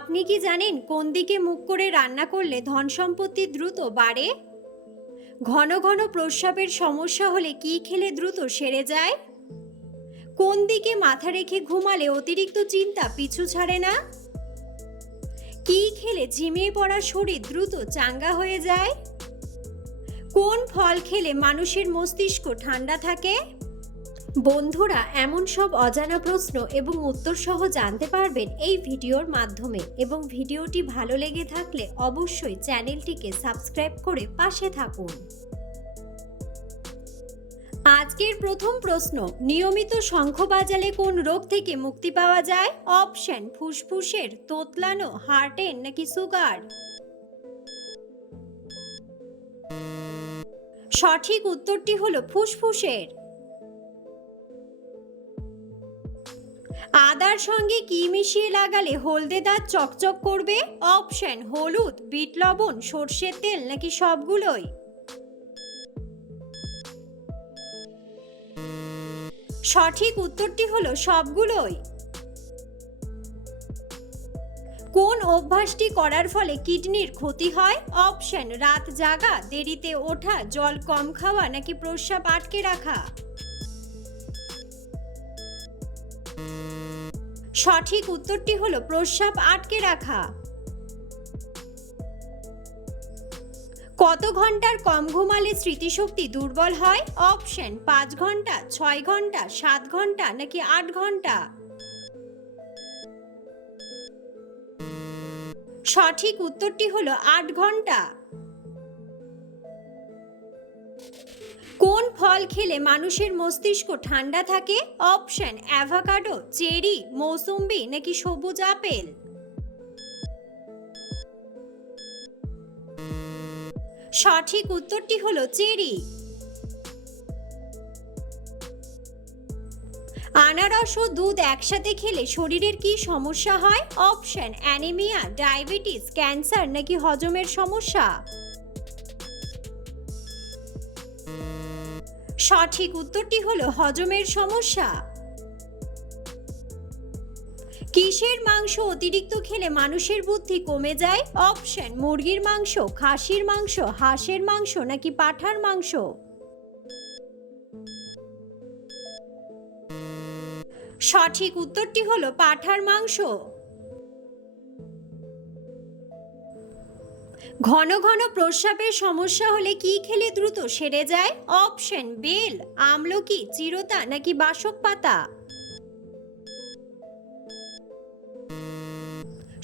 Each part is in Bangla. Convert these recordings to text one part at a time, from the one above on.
আপনি কি জানেন কোন দিকে মুখ করে রান্না করলে ধন সম্পত্তি দ্রুত বাড়ে? ঘন ঘন প্রস্রাবের সমস্যা হলে কি খেলে দ্রুত সেরে যায়? কোন দিকে মাথা রেখে ঘুমালে অতিরিক্ত চিন্তা পিছু ছাড়ে না? কি খেলে ঝিমিয়ে পড়া শরীর দ্রুত চাঙ্গা হয়ে যায়? কোন ফল খেলে মানুষের মস্তিষ্ক ঠান্ডা থাকে? বন্ধুরা, এমন সব অজানা প্রশ্ন এবং উত্তর সহ জানতে পারবেন এই ভিডিওর মাধ্যমে, এবং ভিডিওটি ভালো লেগে থাকলে অবশ্যই চ্যানেলটিকে সাবস্ক্রাইব করে পাশে থাকুন। আজকের প্রথম প্রশ্ন, নিয়মিত শঙ্খ বাজালে কোন রোগ থেকে মুক্তি পাওয়া যায়? অপশন: ফুসফুসের, তোতলানো, হার্টের নাকি সুগার? সঠিক উত্তরটি হলো ফুসফুসের। আদার সঙ্গে কি মিশিয়ে লাগালে হলদে দাঁত চকচক করবে? অপশন: হলুদ, বিট লবণ, সর্ষের তেল নাকি সবগুলোই? সঠিক উত্তরটি হলো সবগুলোই। কোন অভ্যাসটি করার ফলে কিডনির ক্ষতি হয়? অপশন: রাত জাগা, দেরিতে ওঠা, জল কম খাওয়া নাকি প্রস্রাব আটকে রাখা? সঠিক উত্তরটি হলো প্রস্রাব আটকে রাখা। কত ঘন্টার কম ঘুমালে স্মৃতিশক্তি দুর্বল হয়? অপশন: 5 ঘন্টা, 6 ঘন্টা, 7 ঘন্টা নাকি 8 ঘন্টা? সঠিক উত্তরটি হলো 8 ঘন্টা। কোন ফল খেলে মানুষের মস্তিষ্ক ঠান্ডা থাকে? অপশন: অ্যাভোকাডো, চেরি, মৌসুম্বি নাকি সবুজ আপেল? সঠিক উত্তরটি হলো চেরি। আনারস ও দুধ একসাথে খেলে শরীরের কি সমস্যা হয়? অপশন: অ্যানিমিয়া, ডায়াবেটিস, ক্যান্সার নাকি হজমের সমস্যা? সঠিক উত্তরটি হলো হজমের সমস্যা। কিসের মাংস অতিরিক্ত খেলে মানুষের বুদ্ধি কমে যায়? অপশন: মুরগির মাংস, খাসির মাংস, হাঁসের মাংস নাকি পাঁঠার মাংস? সঠিক উত্তরটি হলো পাঁঠার মাংস। ঘন ঘন প্রস্রাবের সমস্যা হলে কি খেলে দ্রুত সেরে যায়? অপশন: বেল, আমলকি, চিরতা নাকি বাসক পাতা?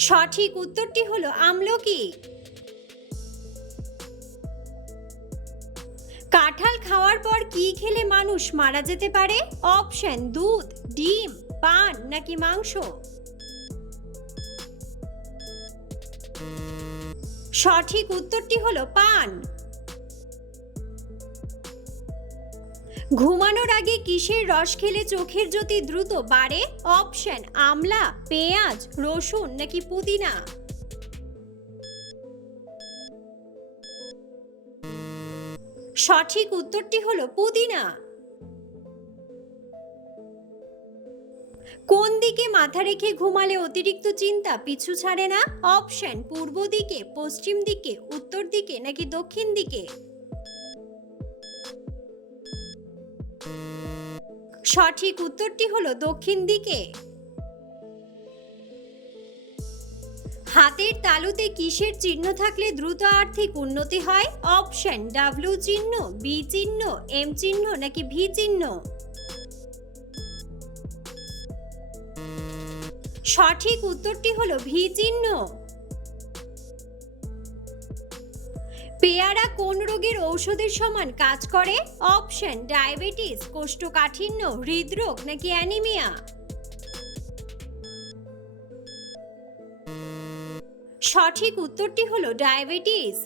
সঠিক উত্তরটি হলো আমলকি। কাঁঠাল খাওয়ার পর কি খেলে মানুষ মারা যেতে পারে? অপশন: দুধ, ডিম, পান নাকি মাংস? সঠিক উত্তরটি হলো পান। ঘুমানোর আগে কিসের রস খেলে চোখের জ্যোতি দ্রুত বাড়ে? অপশন: আমলা, পেঁয়াজ, রসুন নাকি পুদিনা? সঠিক উত্তরটি হলো পুদিনা। কোন দিকে মাথা রেখে ঘুমালে অতিরিক্ত চিন্তা পিছু ছাড়ে না? অপশন: পূর্ব দিকে, পশ্চিম দিকে, উত্তর দিকে নাকি দক্ষিণ দিকে? সঠিক উত্তরটি হলো দক্ষিণ দিকে। হাতের তালুতে কিসের চিহ্ন থাকলে দ্রুত আর্থিক উন্নতি হয়? অপশন: ডাব্লিউ চিহ্ন, বি চিহ্ন, এম চিহ্ন নাকি ভি চিহ্ন? সঠিক উত্তরটি হলো ভি চিহ্ন। পেয়ারা কোন রোগের ঔষধের সমান কাজ করে? অপশন: ডায়াবেটিস, কোষ্ঠকাঠিন্য, হৃদরোগ নাকি অ্যানিমিয়া? সঠিক উত্তরটি হলো ডায়াবেটিস।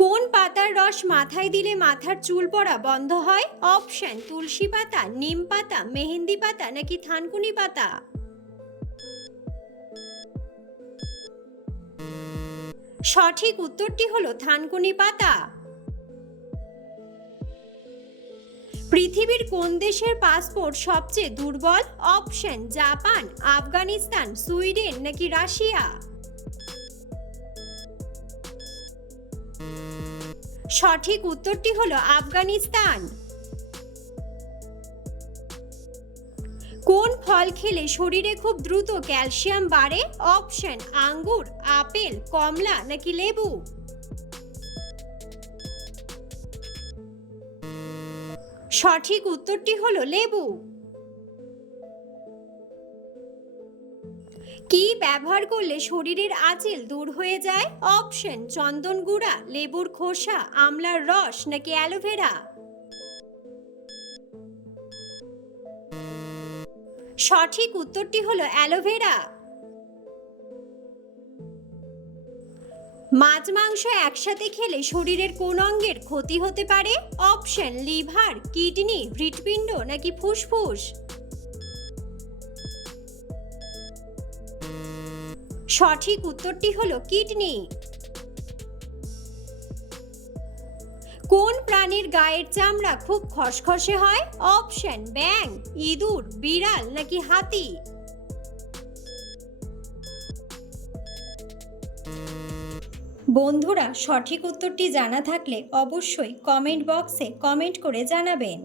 কোন পাতার রস মাথায় দিলে মাথার চুল পড়া বন্ধ হয়? অপশন: তুলসী পাতা, নিম পাতা, মেহেন্দি পাতা নাকি থানকুনি পাতা? সঠিক উত্তরটি হলো থানকুনি পাতা। পৃথিবীর কোন দেশের পাসপোর্ট সবচেয়ে দুর্বল? অপশন জাপান, আফগানিস্তান, সুইডেন নাকি রাশিয়া? সঠিক উত্তরটি হলো আফগানিস্তান। কোন ফল খেলে শরীরে খুব দ্রুত ক্যালসিয়াম বাড়ে? অপশন আঙ্গুর, আপেল, কমলা নাকি লেবু? সঠিক উত্তরটি হলো লেবু। কি ব্যবহার করলে শরীরের আঁচিল দূর হয়ে যায়? অপশন চন্দন গুঁড়া, লেবুর খোসা, আমলার রস নাকি অ্যালোভেরা? সঠিক উত্তরটি হলো অ্যালোভেরা। মাছ মাংস একসাথে খেলে শরীরের কোন অঙ্গের ক্ষতি হতে পারে? অপশন লিভার, কিডনি, হৃৎপিণ্ড নাকি ফুসফুস? সঠিক উত্তরটি হলো কিডনি। কোন প্রাণীর গায়ের চামড়া খুব খসখসে হয়? অপশন ব্যাঙ, ইঁদুর, বিড়াল নাকি হাতি? বন্ধুরা, সঠিক উত্তরটি জানা থাকলে অবশ্যই কমেন্ট বক্সে কমেন্ট করে জানাবেন।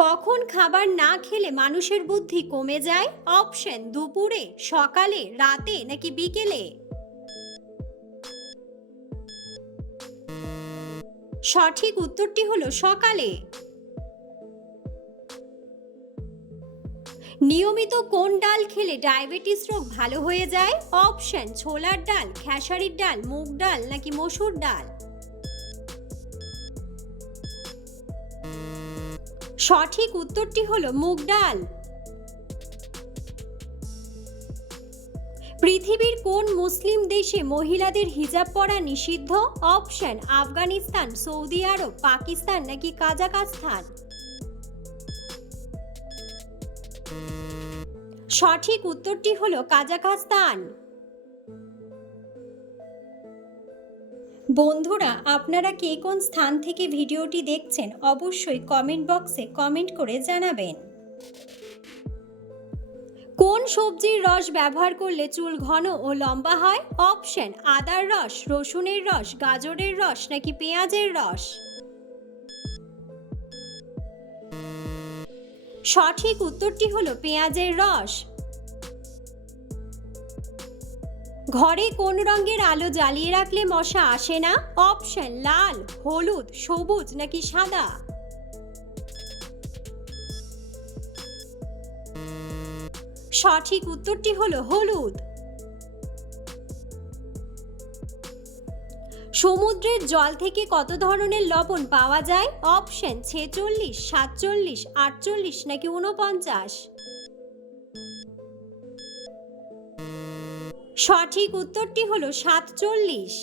কখন খাবার না খেলে মানুষের বুদ্ধি কমে যায়? অপশন দুপুরে, সকালে, রাতে নাকি বিকেলে? সঠিক উত্তরটি হলো সকালে। নিয়মিত কোন ডাল খেলে ডায়াবেটিস রোগ ভালো হয়ে যায়? অপশন ছোলার ডাল, খেসারির ডাল, মুগ ডাল নাকি মসুর ডাল? সঠিক উত্তরটি হলো মুগ ডাল। পৃথিবীর কোন মুসলিম দেশে মহিলাদের হিজাব পরা নিষিদ্ধ? অপশন আফগানিস্তান, সৌদি আরব, পাকিস্তান নাকি কাজাখস্তান? সঠিক উত্তরটি হলো কাজাখস্তান। বন্ধুরা, আপনারা কে কোন স্থান থেকে ভিডিওটি দেখছেন অবশ্যই কমেন্ট বক্সে কমেন্ট করে জানাবেন। কোন সবজির রস ব্যবহার করলে চুল ঘন ও লম্বা হয়? অপশন আদার রস, রসুনের রস, গাজরের রস নাকি পেঁয়াজের রস? সঠিক উত্তরটি হলো পেঁয়াজের রস। ঘরে কোন রঙের আলো জ্বালিয়ে রাখলে মশা আসে না? অপশন লাল, হলুদ, সবুজ নাকি সাদা? সঠিক উত্তরটি হলো হলুদ। সমুদ্রের জল থেকে কত ধরনের লবণ পাওয়া যায়? অপশন 46, 47, 48 নাকি 49? সঠিক উত্তরটি হলো 47।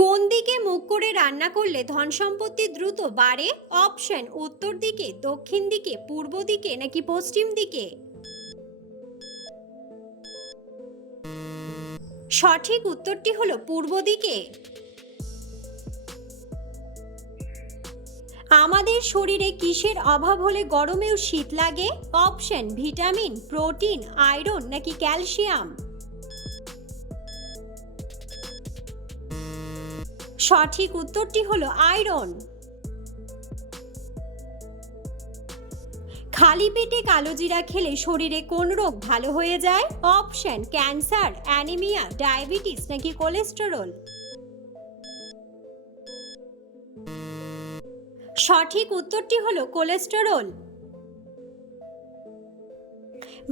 কোন দিকে মুখ করে রান্না করলে ধন সম্পত্তি দ্রুত বাড়ে? অপশন উত্তর দিকে, দক্ষিণ দিকে, পূর্ব দিকে নাকি পশ্চিম দিকে? সঠিক উত্তরটি হলো পূর্ব দিকে। আমাদের শরীরে কিসের অভাব হলে গরমেও শীত লাগে? অপশন ভিটামিন, প্রোটিন, আয়রন নাকি ক্যালসিয়াম? সঠিক উত্তরটি হলো আয়রন। খালি পেটে কালোজিরা খেলে শরীরে কোন রোগ ভালো হয়ে যায়? অপশন ক্যান্সার, অ্যানিমিয়া, ডায়াবেটিস নাকি কোলেস্টেরল? সঠিক উত্তরটি হলো কোলেস্টেরল।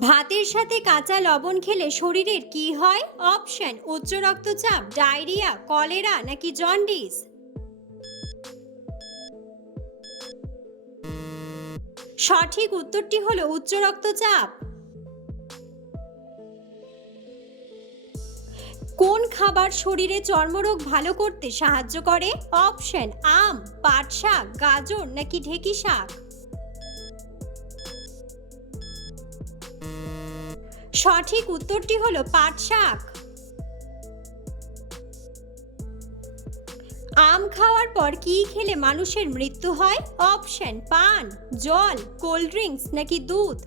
ভাতের সাথে কাঁচা লবণ খেলে শরীরের কি হয়? অপশন উচ্চ রক্তচাপ, ডায়রিয়া, কলেরা নাকি জন্ডিস? সঠিক উত্তরটি হলো উচ্চ রক্তচাপ। কোন খাবার শরীরে চর্মরোগ ভালো করতে সাহায্য করে? অপশন আম, পাট শাক, গাজর নাকি ঢেঁকি শাক? সঠিক উত্তরটি হলো পাট শাক। আম খাওয়ার পর কি খেলে মানুষের মৃত্যু হয়? অপশন: পান, জল, কোল্ড ড্রিঙ্কস নাকি দুধ।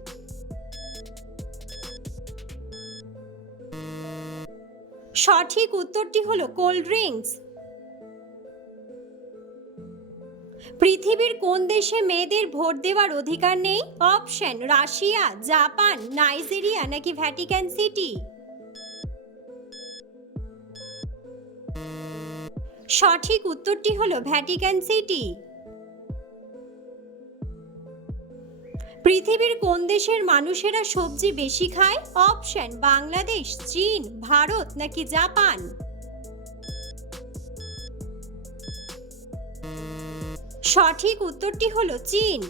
সঠিক উত্তরটি হলো কোল্ড ড্রিঙ্কস। পৃথিবীর কোন দেশে মেয়েদের ভোট দেওয়ার অধিকার নেই? অপশন: রাশিয়া, জাপান, নাইজেরিয়া নাকি ভ্যাটিকান সিটি। সঠিক উত্তরটি হলো ভ্যাটিকান সিটি। পৃথিবীর কোন দেশের মানুষেরা সবজি বেশি খায়? অপশন: বাংলাদেশ, চীন, ভারত নাকি জাপান। সঠিক উত্তরটি হলো চীন।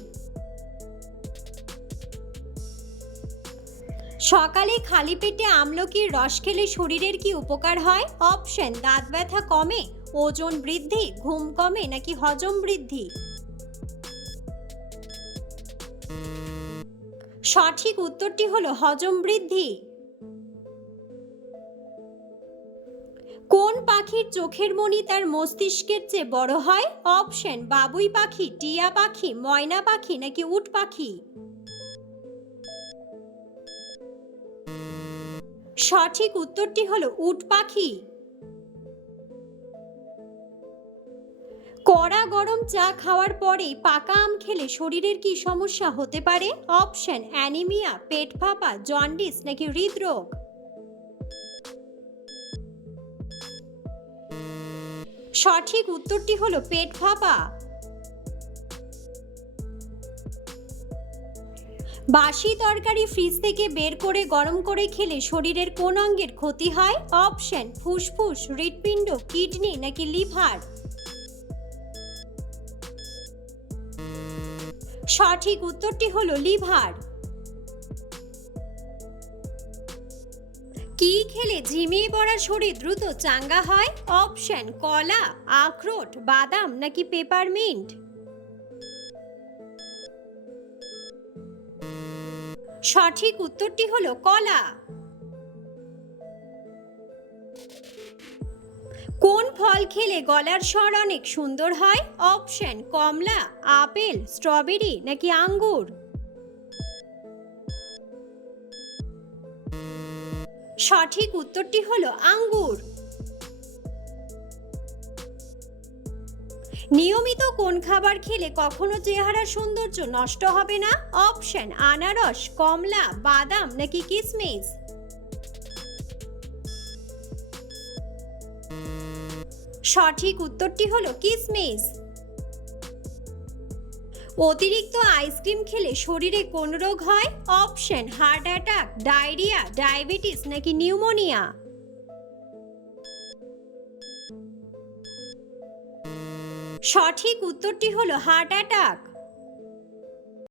সকালে খালি পেটে আমলকির রস খেলে শরীরের কি উপকার হয়? অপশন: দাঁত ব্যথা কমে, ওজন বৃদ্ধি, ঘুম কমে নাকি হজম বৃদ্ধি। সঠিক উত্তরটি হলো হজম বৃদ্ধি। কোন পাখির চোখের মণি তার মস্তিষ্কের চেয়ে বড় হয়? অপশন: বাবুই পাখি, টিয়া পাখি, ময়না পাখি নাকি উট পাখি। সঠিক উত্তরটি হলো উট পাখি। কড়া গরম চা খাওয়ার পরে পাকা আম খেলে শরীরের কি সমস্যা হতে পারে? অপশন: অ্যানিমিয়া, পেট ফাঁপা, জন্ডিস নাকি হৃদরোগ। সঠিক উত্তরটি হলো পেট ফাঁপা। বাসি তরকারি ফ্রিজ থেকে বের করে গরম করে খেলে শরীরের কোন অঙ্গের ক্ষতি হয়? অপশন: ফুসফুস, হৃৎপিণ্ড, কিডনি নাকি লিভার। সঠিক উত্তরটি হলো লিভার। কি খেলে ঝিমিয়ে পড়া শরীর দ্রুত চাঙ্গা হয়? অপশন: কলা, আখরোট, বাদাম নাকি পেপারমিন্ট। সঠিক উত্তরটি হলো কলা। কোন ফল খেলে গলার স্বর অনেক সুন্দর হয়? অপশন: কমলা, আপেল, স্ট্রবেরি নাকি আঙ্গুর। সঠিক উত্তরটি হলো আঙ্গুর। নিয়মিত কোন খাবার খেলে কখনো চেহারার সৌন্দর্য নষ্ট হবে না? অপশন: আনারস, কমলা, বাদাম নাকি কিশমিশ। সঠিক উত্তরটি হলো কিশমিশ। অতিরিক্ত আইসক্রিম খেলে শরীরে কোন রোগ হয়? Option: heart attack, diarrhoea, diabetes নাকি নিউমোনিয়া। সঠিক উত্তরটি হলো হার্ট অ্যাটাক।